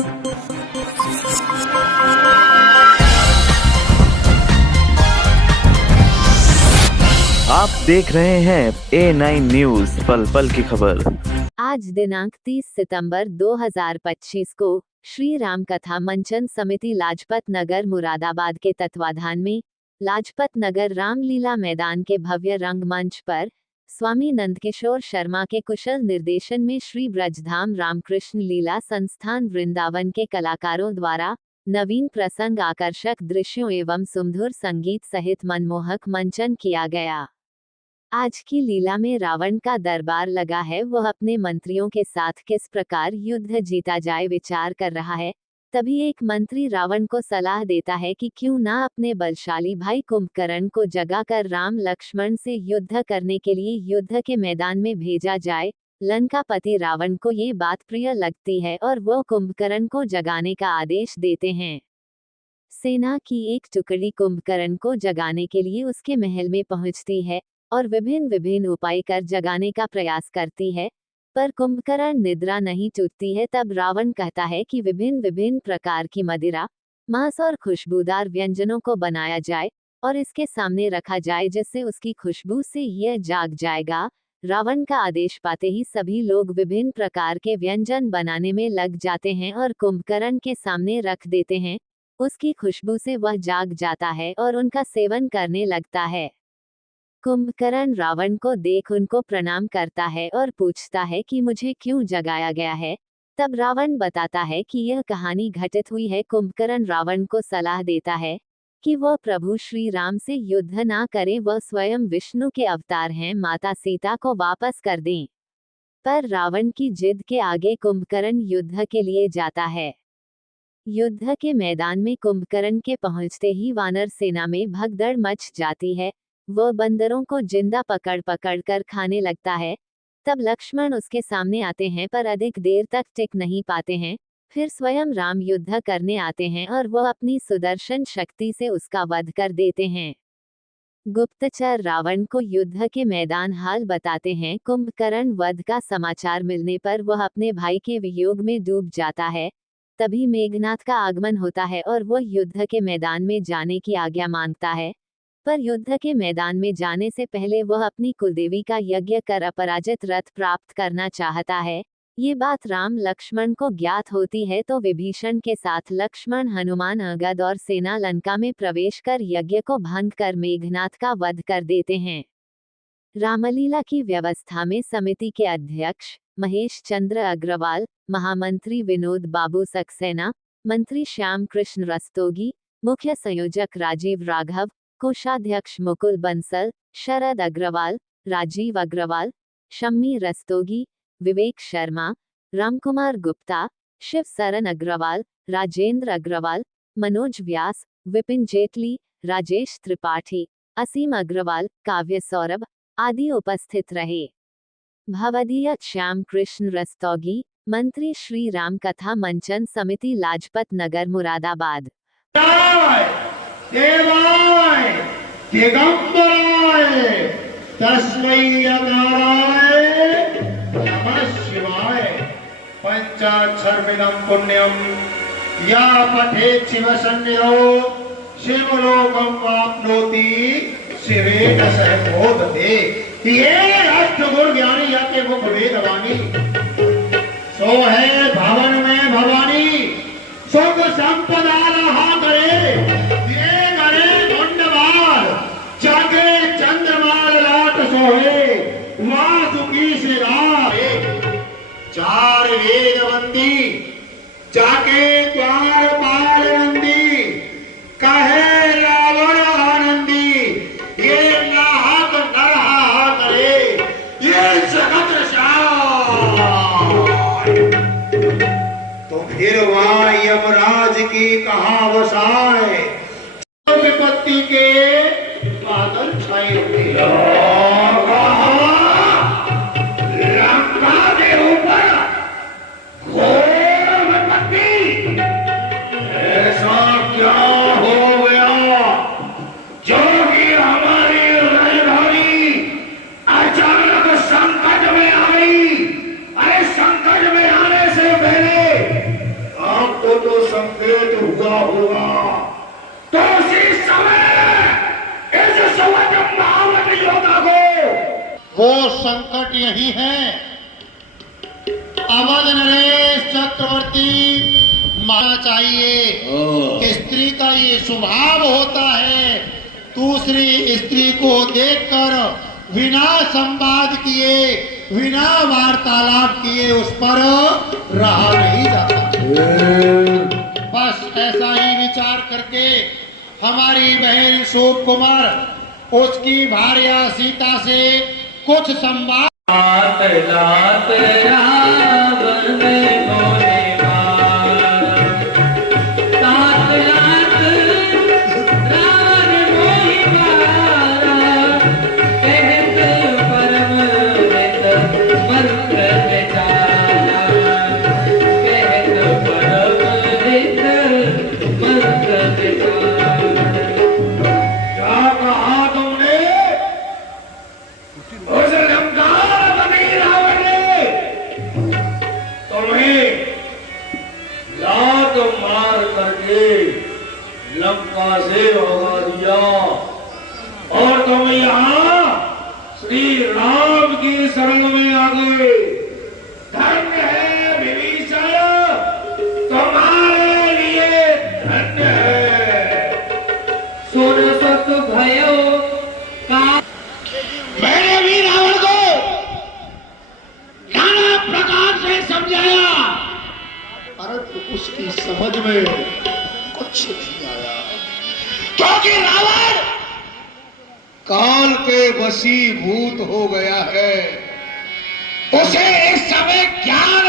आप देख रहे हैं A9 न्यूज, पल पल की खबर। आज दिनांक 30 सितंबर 2025 को श्री राम कथा मंचन समिति लाजपत नगर मुरादाबाद के तत्वाधान में लाजपत नगर रामलीला मैदान के भव्य रंगमंच पर स्वामी नंदकिशोर शर्मा के कुशल निर्देशन में श्री ब्रजधाम रामकृष्ण लीला संस्थान वृंदावन के कलाकारों द्वारा नवीन प्रसंग, आकर्षक दृश्यों एवं सुमधुर संगीत सहित मनमोहक मंचन किया गया। आज की लीला में रावण का दरबार लगा है। वह अपने मंत्रियों के साथ किस प्रकार युद्ध जीता जाए विचार कर रहा है। तभी एक मंत्री रावण को सलाह देता है कि क्यों ना अपने बलशाली भाई कुंभकर्ण को जगाकर राम लक्ष्मण से युद्ध करने के लिए युद्ध के मैदान में भेजा जाए। लंकापति रावण को ये बात प्रिय लगती है और वो कुंभकर्ण को जगाने का आदेश देते हैं। सेना की एक टुकड़ी कुंभकर्ण को जगाने के लिए उसके महल में पहुंचती है और विभिन्न उपाय कर जगाने का प्रयास करती है, पर कुंभकर्ण निद्रा नहीं टूटती है। तब रावण कहता है कि विभिन्न प्रकार की मदिरा, मांस और खुशबूदार व्यंजनों को बनाया जाए और इसके सामने रखा जाए, जिससे उसकी खुशबू से यह जाग जाएगा। रावण का आदेश पाते ही सभी लोग विभिन्न प्रकार के व्यंजन बनाने में लग जाते हैं और कुंभकर्ण के सामने रख देते हैं। उसकी खुशबू से वह जाग जाता है और उनका सेवन करने लगता है। कुंभकर्ण रावण को देख उनको प्रणाम करता है और पूछता है कि मुझे क्यों जगाया गया है। तब रावण बताता है कि यह कहानी घटित हुई है। कुंभकर्ण रावण को सलाह देता है कि वह प्रभु श्री राम से युद्ध ना करे, वह स्वयं विष्णु के अवतार हैं, माता सीता को वापस कर दें। पर रावण की जिद के आगे कुंभकर्ण युद्ध के लिए जाता है। युद्ध के मैदान में कुंभकर्ण के पहुंचते ही वानर सेना में भगदड़ मच जाती है। वह बंदरों को जिंदा पकड़ कर खाने लगता है। तब लक्ष्मण उसके सामने आते हैं, पर अधिक देर तक टिक नहीं पाते हैं। फिर स्वयं राम युद्ध करने आते हैं और वह अपनी सुदर्शन शक्ति से उसका वध कर देते हैं। गुप्तचर रावण को युद्ध के मैदान हाल बताते हैं। कुंभकर्ण वध का समाचार मिलने पर वह अपने भाई के वियोग में डूब जाता है। तभी मेघनाथ का आगमन होता है और वह युद्ध के मैदान में जाने की आज्ञा मांगता है, पर युद्ध के मैदान में जाने से पहले वह अपनी कुलदेवी का यज्ञ कर अपराजित रथ प्राप्त करना चाहता है। ये बात राम लक्ष्मण को ज्ञात होती है तो विभीषण के साथ लक्ष्मण, हनुमान, अंगद और सेना लंका में प्रवेश कर यज्ञ को भंग कर मेघनाथ का वध कर देते हैं। रामलीला की व्यवस्था में समिति के अध्यक्ष महेश चंद्र अग्रवाल, महामंत्री विनोद बाबू सक्सेना, मंत्री श्याम कृष्ण रस्तोगी, मुख्य संयोजक राजीव राघव, कोषाध्यक्ष मुकुल बंसल, शरद अग्रवाल, राजीव अग्रवाल, शम्मी रस्तोगी, विवेक शर्मा, रामकुमार गुप्ता, शिव सरन अग्रवाल, राजेंद्र अग्रवाल, मनोज व्यास, विपिन जेटली, राजेश त्रिपाठी, असीम अग्रवाल, काव्य सौरभ आदि उपस्थित रहे। भवदीय श्याम कृष्ण रस्तोगी, मंत्री श्री राम कथा मंचन समिति लाजपत नगर मुरादाबाद। देवाय दिगंबराय तस्मै नारायणाय नमः शिवाय। पंचाक्षरमिदं पुण्यं या पठेत् शिवसंज्ञो शिवलोकं वाप्नोति शिवेन सह मोदते। ये राष्ट्रगुरु ज्ञानी याके मुख वेदवाणी, सो है भवन में भवानी, सुख संपदा रहा करे। जागे चंद्रमाल लाट सोहे, वासुकी से चार वेदवंती जाके द्वार पाल नंदी, कहे रावण आनंदी, ये नाहक नरहा करे, ये जगत तो फिर वहां यमराज की कहावसाए विपत्ति के बादल छाए हुए। लंका के ऊपर घोर विपत्ति, ऐसा क्या हो गया जो कि हमारी राजधानी अचानक संकट में आ गई। अरे संकट में आने से पहले अब पूरा होगा तो उसी समय इस स्वतंत्र महामंत्री योद्धा को वो संकट यही है। अवध नरेश चक्रवर्ती मानना चाहिए। स्त्री का ये स्वभाव होता है, दूसरी स्त्री को देखकर बिना संवाद किए, बिना वार्तालाप किए उस पर रहा नहीं जाता। बस ऐसा ही विचार करके हमारी बहन शोभ कुमार उसकी भार्या सीता से कुछ संवाद लंका से भगा दिया और तुम यहाँ श्री राम की शरण में आ गए। धन्य है विभीषण, तुम्हारे लिए धन्य है। सुर सत भयो का मैंने भी रावण को नाना प्रकार से समझाया, परंतु उसकी समझ में कुछ नहीं आया, क्योंकि रावण काल के वशीभूत हो गया है। उसे इस समय ज्ञान